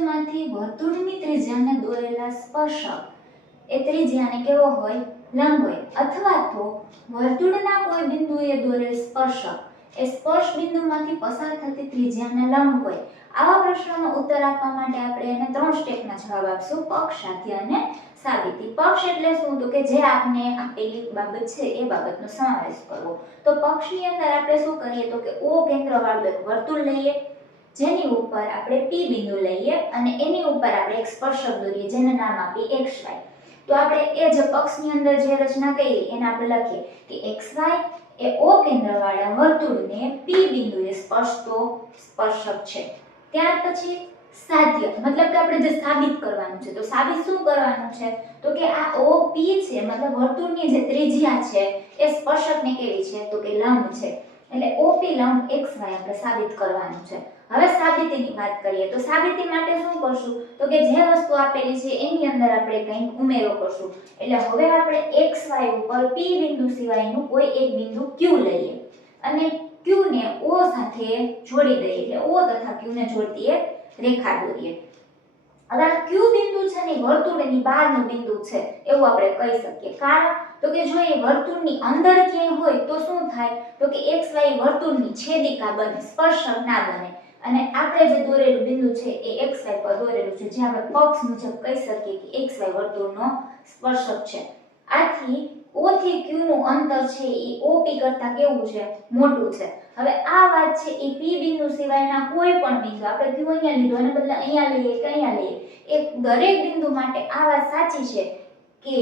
માંથી વર્તુળની ત્રિજ્યાને દોરેલા સ્પર્શક એ ત્રિજ્યાને કેવો હોય? લંબ અથવા તો વર્તુળના કોઈ બિંદુએ દોરેલ સ્પર્શક એ સ્પર્શ બિંદુમાંથી પસાર થતી ત્રિજ્યાને લંબ હોય. આવા પ્રશ્નોનો ઉત્તર આપવા માટે આપણે એને ત્રણ સ્ટેપમાં જવાબ આપશું. પક્ષ, સાધ્ય અને સાબિતી. પક્ષ એટલે શું? તો કે જે આપને આપેલી બાબત છે એ બાબતનો સમાવેશ કરવો. તો પક્ષની અંદર આપણે શું કરીએ? તો કે ઓ કેન્દ્રવાળું એક વર્તુળ લઈએ. જેની ઉપર આપણે પી બિંદુ લઈએ અને એની ઉપર આપણે એક સ્પર્શક દોરીએ, જેને નામ આપીએ એક્સ વાય તો આપણે એ જે પક્ષની અંદર જે રચના કરી, એને આપણે લખીએ કે એક્સ એ ઓ કેન્દ્રવાળા વર્તુળને પી બિંદુએ સ્પર્શતો સ્પર્શક છે. ત્યાર પછી સાધ્ય મતલબ કે આપણે જે સાબિત કરવાનું છે. તો સાબિત શું કરવાનું છે? તો કે આ ઓ પી છે, મતલબ વર્તુળની જે ત્રિજ્યા છે, એ સ્પર્શકને કેવી છે? તો કે લંબ છે. એટલે OP લંબ xy આપણે સાબિત કરવાનું છે. હવે સાબિતીની વાત કરીએ તો સાબિતી માટે શું કરશું? તો કે જે વસ્તુ આપેલી છે એની અંદર આપણે કંઈક ઉમેરો કરશું. એટલે હવે આપણે xy ઉપર p બિંદુ સિવાયનું કોઈ એક બિંદુ q લઈએ. અને q ને o સાથે જોડી દઈએ. એટલે o તથા q ને જોડતી એક રેખા દોરીએ. આ q બિંદુ છે ને વર્તુળની બહારનું બિંદુ છે, એવું આપણે કહી શકીએ. કારણ તો કે જો એ વર્તુળની અંદર ક્યાંય હોય તો શું થાય? તો કે xy વર્તુળની છેદિકા બને, સ્પર્શક ના બને. અને આપણે જે દોરેલું બિંદુ છે એ xy પર દોરેલું છે, જે આપણે પક્ષ મુજબ કહી શકીએ કે xy વર્તુળનો સ્પર્શક છે. આથી O થી ક્યુ નું અંતર છે એ ઓપી કરતા કેવું છે? મોટું છે. હવે આ વાત છે એ પી બિંદુ સિવાયના કોઈ પણ બિંદુ. આપણે ક્યુ અહીંયા લીધો અને બદલે અહીંયા લઈએ કે અહીંયા લઈએ. એ દરેક બિંદુ માટે આ વાત સાચી છે કે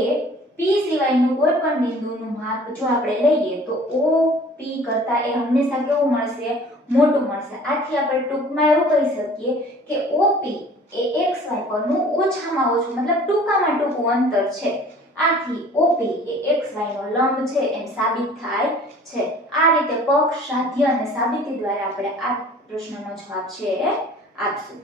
પી સિવાયનું કોઈ પણ બિંદુનું માપ જો આપણે લઈએ તો OP કરતા એ હંમેશા કેવું મળશે? મોટું મળશે. આથી આપણે ટૂંકમાં એવું કહી શકીએ કે ઓપી એ XY પરનું ઓછામાં ઓછું, મતલબ ટૂંકામાં ટૂંકું અંતર છે. આથી ઓપી એ XY નો લંબ છે એમ સાબિત થાય છે. આ રીતે પક્ષ, સાધ્ય અને સાબિતી દ્વારા આપણે આ પ્રશ્નનો જવાબ છે એ આપશું.